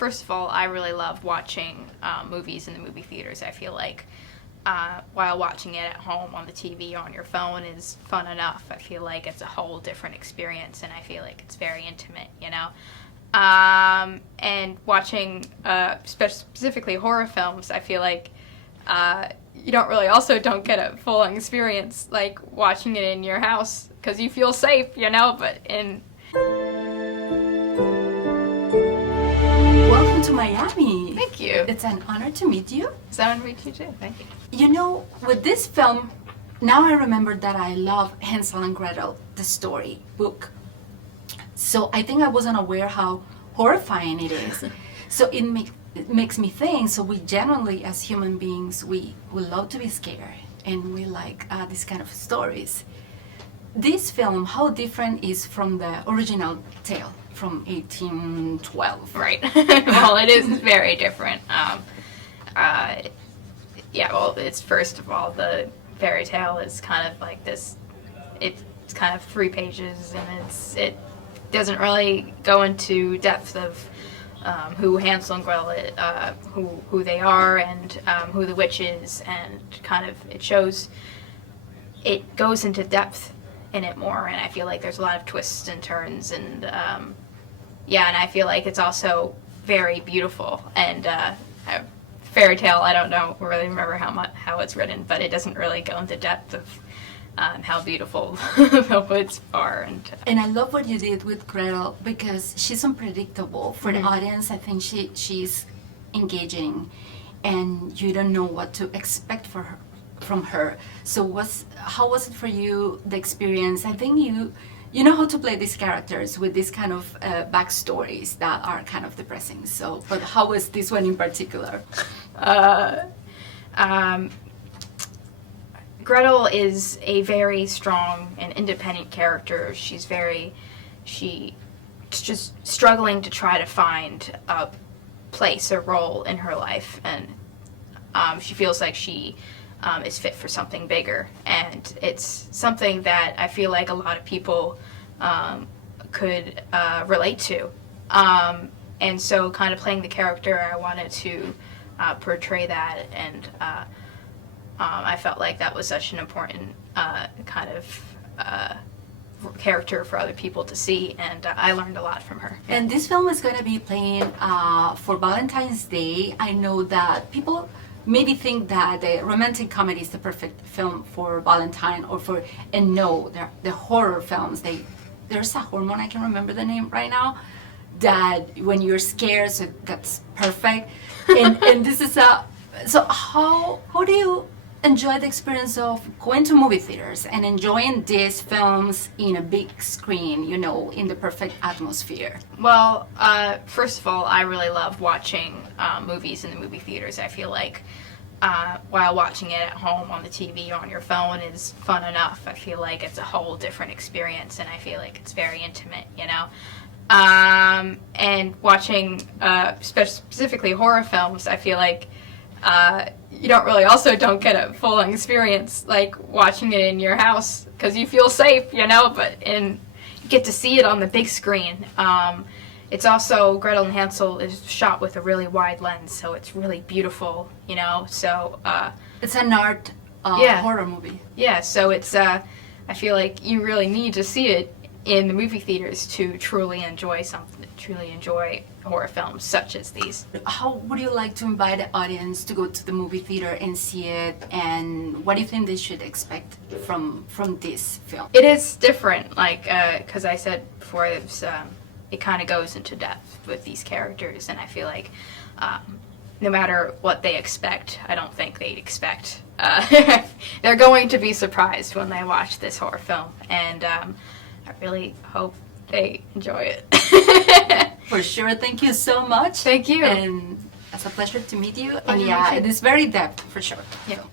First of all, I really love watching movies in the movie theaters. I feel like while watching it at home on the TV or on your phone is fun enough. I feel like it's a whole different experience, and I feel like it's very intimate, you know? And watching specifically horror films, I feel like you don't get a full experience like watching it in your house because you feel safe, you know, but Welcome to Miami. Thank you. It's an honor to meet you. It's an honor to meet you too. Thank you. You know, with this film, now I remember that I love Hansel and Gretel, the story book. So I think I wasn't aware how horrifying it is. So it makes me think, so we generally as human beings, we love to be scared and we like these kind of stories. This film, how different is from the original tale from 1812? Right. Well, it is very different. Yeah, well, it's first of all, the fairy tale is kind of like this, it's kind of 3 pages, and it doesn't really go into depth of who Hansel and Gretel, who they are, and who the witch is, and kind of it goes into depth in it more, and I feel like there's a lot of twists and turns, and yeah, and I feel like it's also very beautiful, and fairy tale, I don't really remember how it's written, but it doesn't really go into depth of how beautiful the woods are. And I love what you did with Gretel because she's unpredictable. For the audience, I think she's engaging, and you don't know what to expect from her. So how was it for you, the experience? I think you know how to play these characters with these kind of backstories that are kind of depressing. So, but how was this one in particular? Gretel is a very strong and independent character. She's just struggling to try to find a place, a role in her life, and she feels like she is fit for something bigger, and it's something that I feel like a lot of people could relate to, and so kind of playing the character, I wanted to portray that, and I felt like that was such an important kind of character for other people to see, and I learned a lot from her. And this film is going to be playing for Valentine's Day. I know that people maybe think that the romantic comedy is the perfect film for Valentine, and no, the horror films, there's a hormone, I can't remember the name right now, that when you're scared, so that's perfect. And this is so how do you enjoy the experience of going to movie theaters and enjoying these films in a big screen, you know, in the perfect atmosphere? Well, first of all, I really love watching movies in the movie theaters. I feel like while watching it at home on the TV or on your phone is fun enough. I feel like it's a whole different experience, and I feel like it's very intimate, you know? And watching specifically horror films, I feel like you don't get a full experience like watching it in your house because you feel safe, you know, but you get to see it on the big screen. It's also, Gretel and Hansel is shot with a really wide lens, so it's really beautiful, you know, so it's an art horror movie. Yeah, so it's I feel like you really need to see it in the movie theaters to truly enjoy horror films such as these. How would you like to invite the audience to go to the movie theater and see it, and what do you think they should expect from this film? It is different, like, because I said before, it kind of goes into depth with these characters, and I feel like no matter what they expect, I don't think they'd expect. They're going to be surprised when they watch this horror film, and I really hope they enjoy it. For sure. Thank you so much. Thank you. And it's a pleasure to meet you. And yeah, it is very depth for sure. Yeah.